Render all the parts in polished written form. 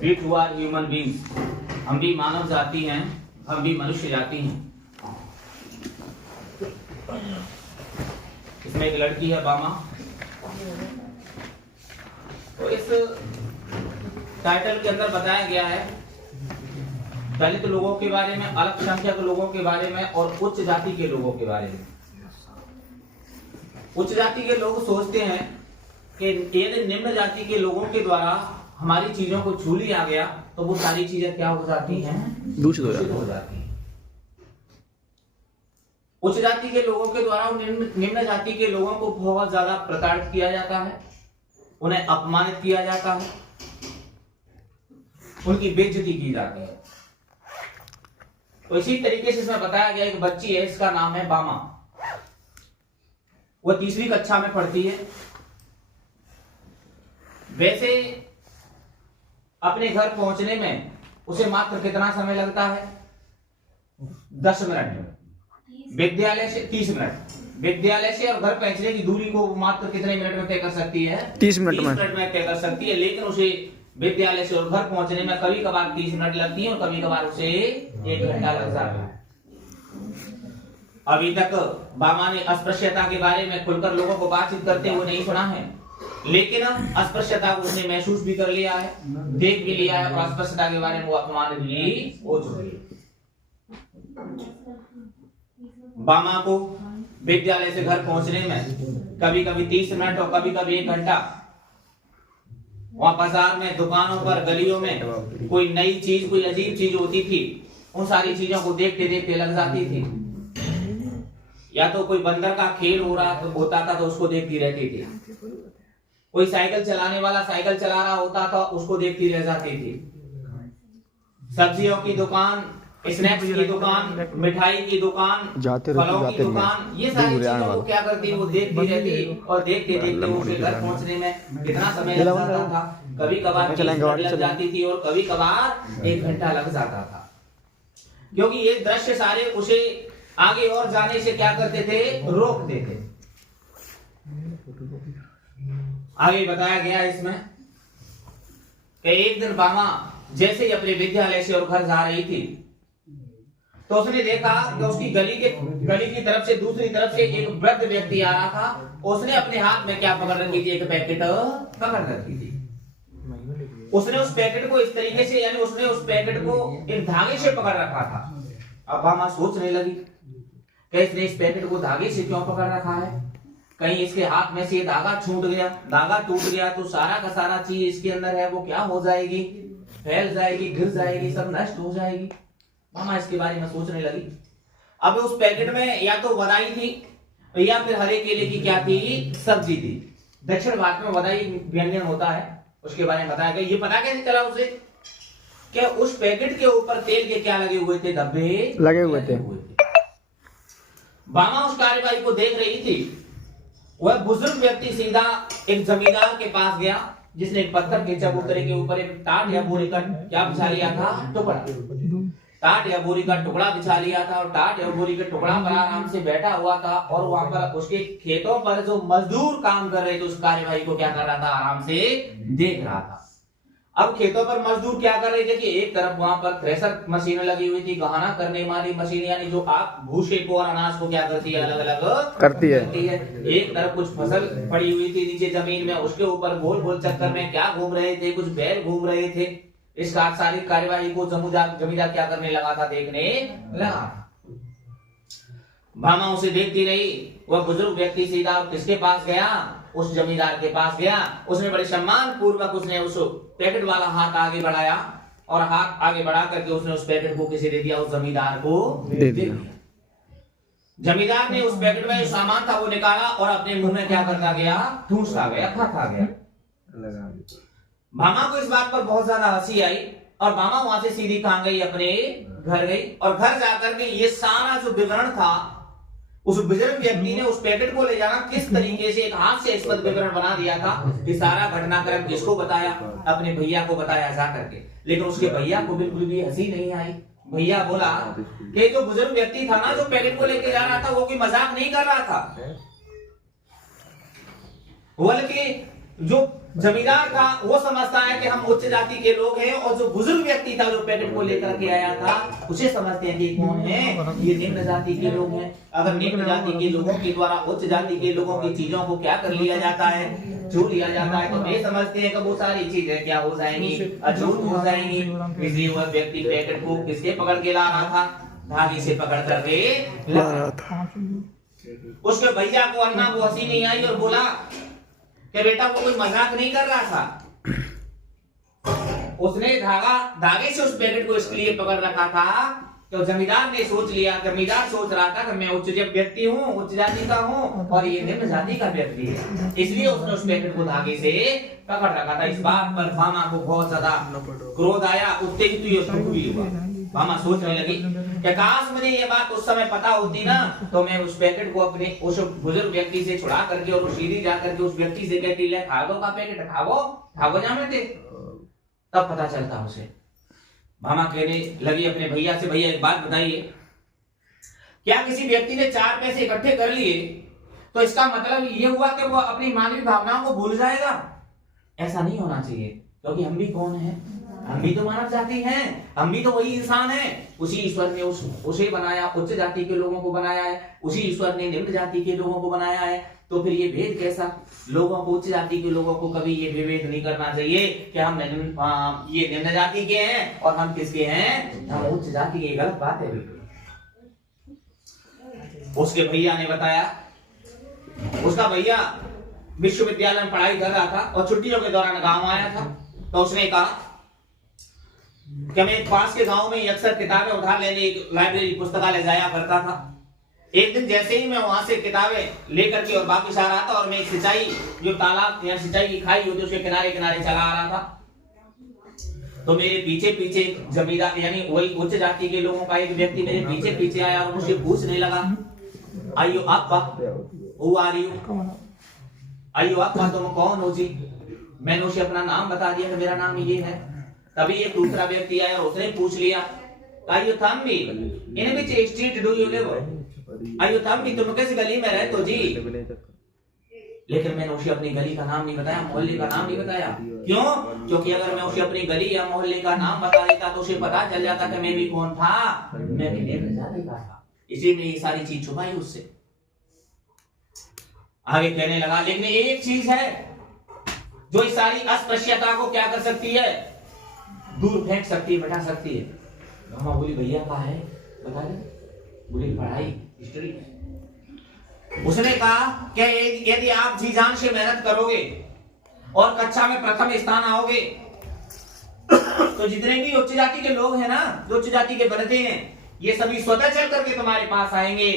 We too are human beings, हम भी मानव जाति हैं, हम भी मनुष्य जाति हैं। इसमें एक लड़की है बामा। तो इस टाइटल के अंदर बताया गया है दलित लोगों के बारे में, अल्पसंख्यक लोगों के बारे में और उच्च जाति के लोगों के बारे में। उच्च जाति के लोग सोचते हैं कि यदि निम्न जाति के लोगों के द्वारा हमारी चीजों को छू लिया गया तो वो सारी चीजें क्या हो जाती हैं? दूषित हो जाती हैं। उच्च जाति के लोगों के द्वारा निम्न जाति के लोगों को बहुत ज्यादा प्रताड़ित किया जाता है, उन्हें अपमानित किया जाता है, उनकी बेइज्जती की जाती है। तो इसी तरीके से इसमें बताया गया एक बच्ची है, इसका नाम है बामा। वह 3वीं कक्षा में पढ़ती है। वैसे अपने घर पहुंचने में उसे मात्र कितना समय लगता है? 10 मिनट। विद्यालय से 30 मिनट। विद्यालय से और घर पहुंचने की दूरी को मात्र कितने मिनट में तय कर सकती है? 30 मिनट 30 मिनट में तय कर सकती है। लेकिन उसे विद्यालय से और घर पहुंचने में कभी कभार 30 मिनट लगती है और कभी कभार उसे 1 घंटा लग जाता है। अभी तक बामा ने अस्पृश्यता के बारे में खुलकर लोगों को बातचीत करते हुए नहीं सुना है, लेकिन अस्पृश्यता को उसने महसूस भी कर लिया है, देख भी लिया है और अस्पृश्यता के बारे में वो अपमानित भी हो चुकी है। बामा को विद्यालय से घर पहुंचने में कभी कभी 30 मिनट और कभी कभी 1 घंटा। वहां बाजार में, दुकानों पर, गलियों में कोई नई चीज, कोई अजीब चीज होती थी, उन सारी चीजों को देखते देखते लग जाती थी। या तो कोई बंदर का खेल होता था तो उसको देखती रहती थी। कोई साइकिल चलाने वाला साइकिल चला रहा होता था, उसको देखती रह जाती थी। सब्जियों की दुकान, स्नैक्स की दुकान, मिठाई की दुकान, फलों की दुकान, ये सारी चीजों को क्या करती, वो देखती रहती और देखते देखते उसे घर पहुंचने में कितना समय लग जाता था? कभी कभार 30 मिनट लग जाती थी और कभी कभार 1 घंटा लग जाता था, क्योंकि ये दृश्य सारे उसे आगे और जाने से क्या करते थे? रोकते थे। आगे बताया गया इसमें कि एक दिन बामा जैसे ही अपने विद्यालय से और घर जा रही थी तो उसने देखा कि उसकी गली की तरफ से दूसरी तरफ से एक वृद्ध व्यक्ति आ रहा था। उसने अपने हाथ में क्या पकड़ रखी थी? एक पैकेट पकड़ रखी थी। उसने उस पैकेट को इस तरीके से, यानी उसने उस पैकेट को एक धागे से पकड़ रखा था। अब बामा सोचने लगी कि इसने इस पैकेट को धागे से क्यों पकड़ रखा है? कहीं इसके हाथ में से धागा छूट गया, धागा टूट गया तो सारा का सारा चीज इसके अंदर है वो क्या हो जाएगी? फैल जाएगी, गिर जाएगी, सब नष्ट हो जाएगी। मामा इसके बारे में सोचने लगी। अब उस पैकेट में या तो वदाई थी या फिर हरे केले की क्या थी? सब्जी थी। दक्षिण भारत में वदाई व्यंजन होता है, उसके बारे में बताया गया। ये पता कैसे चला उसे कि उस पैकेट के ऊपर तेल के क्या लगे हुए थे? धब्बे लगे हुए थे। बामा उस कार्यवाही को देख रही थी। वह बुजुर्ग व्यक्ति सीधा एक जमींदार के पास गया जिसने एक पत्थर के चबूतरे के ऊपर एक टाट या बोरी का क्या बिछा लिया था? टुकड़ा। टाट या बोरी का टुकड़ा बिछा लिया था और टाट या बोरी के टुकड़ा पर आराम से बैठा हुआ था और वहां पर उसके खेतों पर जो मजदूर काम कर रहे थे उस कार्यवाही को क्या कर रहा था? आराम से देख रहा था। अब खेतों पर मजदूर क्या कर रहे थे कि एक तरफ वहां पर थ्रेशर मशीनें लगी हुई थी, गहना करने वाली मशीन, यानी जो आप भूसे को और अनाज को क्या करती है? अलग अलग करती है। एक तरफ कुछ फसल पड़ी हुई थी नीचे जमीन में, उसके ऊपर गोल गोल चक्कर में क्या घूम रहे थे? कुछ बैल घूम रहे थे। इस सारी कार्यवाही को जमींदार क्या करने लगा था? देखने लगा। बामा उसे देखती रही। वह बुजुर्ग व्यक्ति सीधा किसके पास गया? उस जमींदार के पास गया। उसने बड़े सम्मान पूर्वक उसने उस पैकेट वाला हाथ आगे बढ़ाया और हाथ आगे बढ़ा करके उसने उस पैकेट को किसे दे दिया? उस जमींदार को दे दिया। जमींदार ने उस पैकेट में जो सामान था वो निकाला और अपने मुंह में क्या करता गया? ठूंसता गया, खाता गया। बामा को इस बात पर बहुत ज्यादा हंसी आई और बामा वहां से सीधी कहां गई? अपने घर गई और घर जाकर के ये सारा जो विवरण था उस बुजुर्ग व्यक्ति ने उस पैकेट को ले जाना किस तरीके से एक हाथ से इस पर विवरण बना दिया था कि सारा घटनाक्रम किसको बताया? अपने भैया को बताया जा करके। लेकिन उसके भैया को बिल्कुल भी हंसी नहीं आई। भैया बोला कि जो बुजुर्ग व्यक्ति था ना, जो पैकेट को लेके जा रहा था, वो कोई मजाक नहीं कर रहा था, बल्कि जो जमींदार का वो समझता है कि हम उच्च जाति के लोग हैं, और जो बुजुर्ग व्यक्ति था जो पैकेट को लेकर के आया था उसे समझते हैं कि कौन है, ये निम्न जाति के लोग हैं। अगर निम्न जाति के लोगों के द्वारा उच्च जाति के लोगों की चीजों को क्या कर लिया जाता है, छू लिया जाता है, तो ये समझते हैं कि वो सारी चीजें क्या हो जाएंगी, अछूत हो जाएंगी। इसलिए वह व्यक्ति पैकेट को किसके पकड़ के ला रहा था, धागे से पकड़ करके ला रहा था। उसके भैया को अन्ना को हंसी नहीं आई और बोला कि बेटा वो कोई मजाक नहीं कर रहा था, उसने धागे से उस पैकेट को इसके लिए पकड़ रखा था। तो जमींदार ने सोच लिया, जमींदार सोच रहा था कि मैं उच्च व्यक्ति हूँ, उच्च जाति का हूँ, और ये निम्न जाति का व्यक्ति है, इसलिए उसने उस पैकेट को धागे से पकड़ रखा था। इस बात पर भामा को बहुत ज्यादा क्रोध आया, उत्तेजित हुई, दुख भी हुआ। भामा सोचने लगी कि काश मुझे ये बात उस समय पता होती ना, तो मैं उस पैकेट को अपने उस बुजुर्ग व्यक्ति से छुड़ा करके और सीधी जाकर के उस व्यक्ति से कहती, ले खागो का पैकेट, खागो जाने दे, तब पता चलता उसे। भामा कहने लगी अपने भैया से, भैया एक बात बताइए, क्या किसी व्यक्ति ने 4 पैसे इकट्ठे कर लिए तो इसका मतलब ये हुआ कि वो अपनी मानवीय भावनाओं को भूल जाएगा? ऐसा नहीं होना चाहिए, क्योंकि हम भी कौन हैं, हम भी तो मानव जाति हैं, हम भी तो वही इंसान हैं। उसी ईश्वर ने उसे बनाया, उच्च जाति के लोगों को बनाया है, उसी ईश्वर ने निम्न जाति के लोगों को बनाया है। तो फिर ये भेद कैसा? लोगों को, उच्च जाति के लोगों को कभी ये विभेद नहीं करना चाहिए कि हम ये निम्न जाति के हैं और हम किसके हैं, हम उच्च जाति के। गलत बात है बिल्कुल। उसके भैया ने बताया, उसका भैया विश्वविद्यालय में पढ़ाई कर रहा था और छुट्टियों के दौरान गांव आया था। तो उसने कहा कि मैं पास के गांव में अक्सर किताबें उधार लेने एक लाइब्रेरी पुस्तकालय जाया करता था। एक दिन जैसे ही मैं वहां से किताबें लेकर के और वापस आ रहा था, और मैं एक सिंचाई जो तालाब या सिंचाई की खाई होती है उसके किनारे किनारे चला आ रहा था, तो मेरे पीछे पीछे जमींदार यानी वही उच्च जाति के लोगों का एक व्यक्ति मेरे पीछे पीछे आया और मुझे पूछने लगा, आइयो आपा, वो आ रही हो, आइयो आपा, तुम कौन हो जी? मैंने उसे अपना नाम बता दिया कि मेरा नाम ये है। तभी एक दूसरा व्यक्ति आया और उसने पूछ लिया, आइयो थम्बी, इन विच स्ट्रीट डू यू लिव? आइयो थम्बी, तुम किस गली में रहते हो जी? लेकिन मैंने उसे अपनी गली का नाम नहीं बताया, मोहल्ले का नाम नहीं बताया। क्यों? क्योंकि अगर मैं उसे अपनी गली या मोहल्ले का नाम बता देता तो उसे पता चल जाता कि मैं भी कौन था, मैं भी निम्न जाति का था। इसी में ये सारी चीज छुपाई उससे। आगे कहने लगा, लेकिन एक चीज है जो इस सारी अस्पृश्यता को क्या कर सकती है, दूर फेंक सकती है, बैठा सकती है। मामा बोली, भैया कहा है बता दे? बोली, पढ़ाई, हिस्ट्री। उसने कहा कि यदि आप जी जान से मेहनत करोगे और कक्षा में प्रथम स्थान आओगे तो जितने भी उच्च जाति के लोग हैं ना, जो उच्च जाति के बनते हैं, ये सभी स्वतः चल करके तुम्हारे पास आएंगे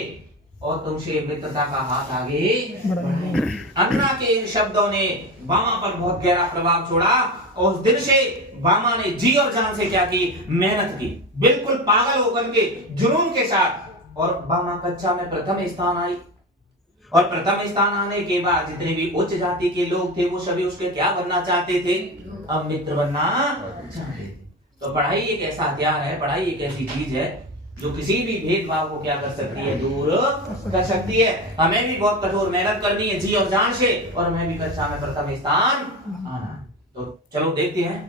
और तुमसे मित्रता का हाथ आगे बढ़ाएंगे। अन्ना के इन शब्दों ने बामा पर बहुत गहरा प्रभाव छोड़ा और उस दिन से बामा ने जी और जान से क्या की, मेहनत की, बिल्कुल पागल होकर के जुनून के साथ। और बामा कक्षा में प्रथम स्थान आई और प्रथम स्थान आने के बाद जितने भी उच्च जाति के लोग थे वो सभी उसके क्या बनना चाहते थे, अब मित्र बनना चाहते थे। तो पढ़ाई एक ऐसा हथियार है, पढ़ाई एक ऐसी चीज है जो किसी भी भेदभाव को क्या कर सकती है, दूर कर सकती है। हमें भी बहुत कठोर मेहनत करनी है जी और जान से, और हमें भी कक्षा में प्रथम स्थान आना। तो चलो देखते हैं